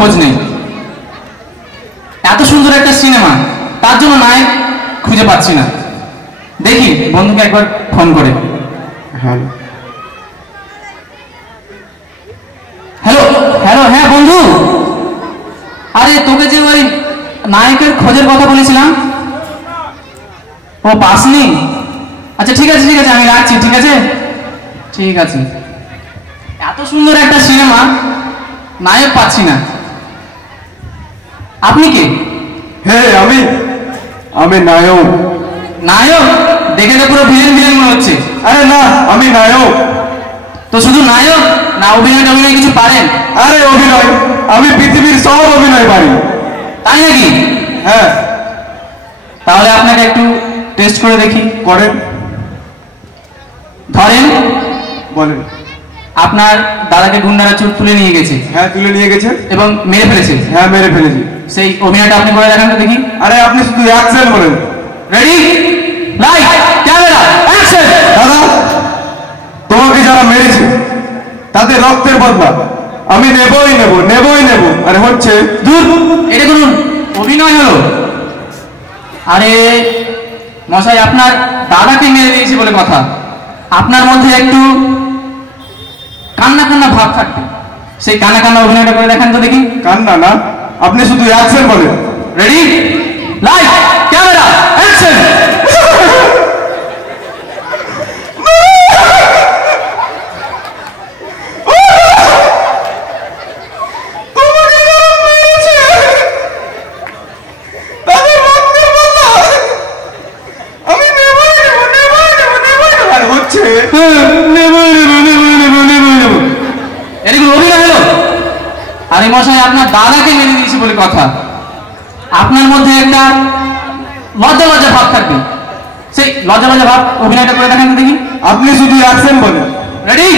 খোঁজ নেই। এত সুন্দর একটা সিনেমা, তার জন্য নায়ক খুঁজে পাচ্ছি না। দেখি বন্ধুকে একবার ফোন করে। হ্যালো হ্যালো হ্যালো, হ্যাঁ বন্ধু, আরে তোকে যে ওই নায়কের খোঁজের কথা বলেছিলাম, ও পাসনি? আচ্ছা ঠিক আছে ঠিক আছে, আমি রাখছি। ঠিক আছে ঠিক আছে। এত সুন্দর একটা সিনেমা, নায়ক পাচ্ছি না। আপনি কে? হ্যাঁ আমি নায়ক। নায়ক? দেখে তো পুরো ভিলেন ভিলেন মনে হচ্ছে। আরে না, আমি নায়ক। তো শুধু নায়ক না অভিনয় টভিনয় কিছু পারেন? আরে অভিনয়, আমি পৃথিবীর সব অভিনয় পারি। তাই নাকি? হ্যাঁ। তাহলে আপনাকে একটু টেস্ট করে দেখি। করেন। ধরেন বলেন। আপনার দাদাকে গুন্ডারা চুল তুলে নিয়ে গেছে। হ্যাঁ, তুলে নিয়ে গেছে এবং মেরে ফেলেছে। হ্যাঁ, মেরে ফেলেছি। সেই অভিনয়টা আপনি করে দেখান তো দেখি। আরে আপনি শুধু অ্যাকশন বলেন। Ready, light, camera, action. দাদা, তোমাকে যারা মেরেছে তাদের রক্তের বদলা আমি নেবই নেব। আরে হচ্ছে দূর, এটা কোনো অভিনয় হলো? আরে মশাই, আপনার দাদাকে মেরে দিয়েছি বলে কথা, আপনার মধ্যে একটু কান্না কান্না ভাব থাকবে। সেই কান্না কান্না অভিনয়টা করে দেখান তো দেখি। কান্না না, আপনি শুধু অ্যাকশন বলেন। Ready, light, camera, action. আরে মশাই, আপনার দাদাকে মেরে দিয়েছি বলে কথা, আপনার মধ্যে একটা লজ্জা লজ্জা ভাব থাকবে। সেই লজ্জা লজ্জা ভাব অভিনয়টা করে দেখান তো দেখি। আপনি শুধু অ্যাকশন বলেন। রেডি,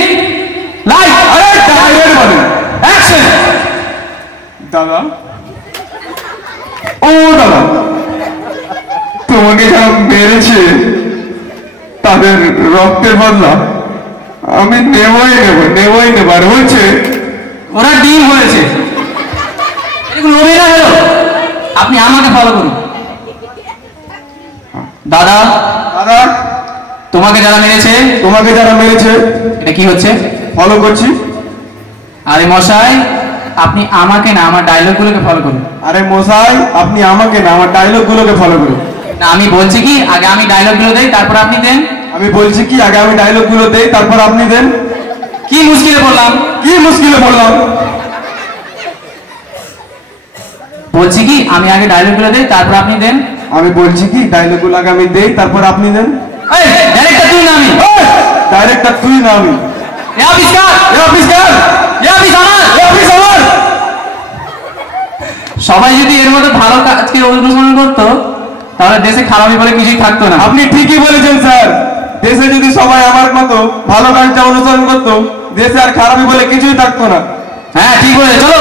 লাইট, আরে ডাইরেক্ট বলেন। অ্যাকশন। দাদা, ও দাদা, তোমাকে যারা মেরেছে তাদের রক্তের বদলা আমি নেবই নেব। আর হচ্ছে ওরা ডিম হয়েছে। এগুলো অভিনয় হলো? আপনি আমাকে ফলো করুন। দাদা, দাদা, তোমাকে যারা মেরেছে এটা কি হচ্ছে? ফলো করছি। আরে মশাই, আপনি আমাকে না, আমার ডায়লগগুলোকে ফলো করুন। আরে মশাই, আপনি আমাকে না, আমার ডায়লগগুলোকে ফলো করুন। না, আমি বলছি কি আগে আমি ডায়লগগুলো দেই, তারপর আপনি দেন। আমি বলছি কি আগে আমি ডায়লগগুলো দেই, তারপর আপনি দেন। কি মুশকিলে বললাম? বলছি কি আমি আগে ডায়লগগুলো দেই, তারপর আপনি দেন। আমি বলছি কি ডায়লগগুলো আগে আমি দেই, তারপর আপনি দেন। এই ডাইরেক্টর তুই না আমি? ডাইরেক্টর তুই না আমি। এ অফিস কার? এ অফিস কার? এ অফিস আমার? এ অফিস আমার। সবাই যদি এর মধ্যে ভালো কাজকে অনুসরণ করতো, তাহলে দেশে খারাপই বলে কিছুই থাকতো না। আপনি ঠিকই বলেছেন স্যার, দেশে যদি সবাই আমার মতো ভালো কাজটা অনুসরণ করতো, দেশে আর খারাপই বলে কিছুই থাকতো না। হ্যাঁ ঠিক বলে, চলো।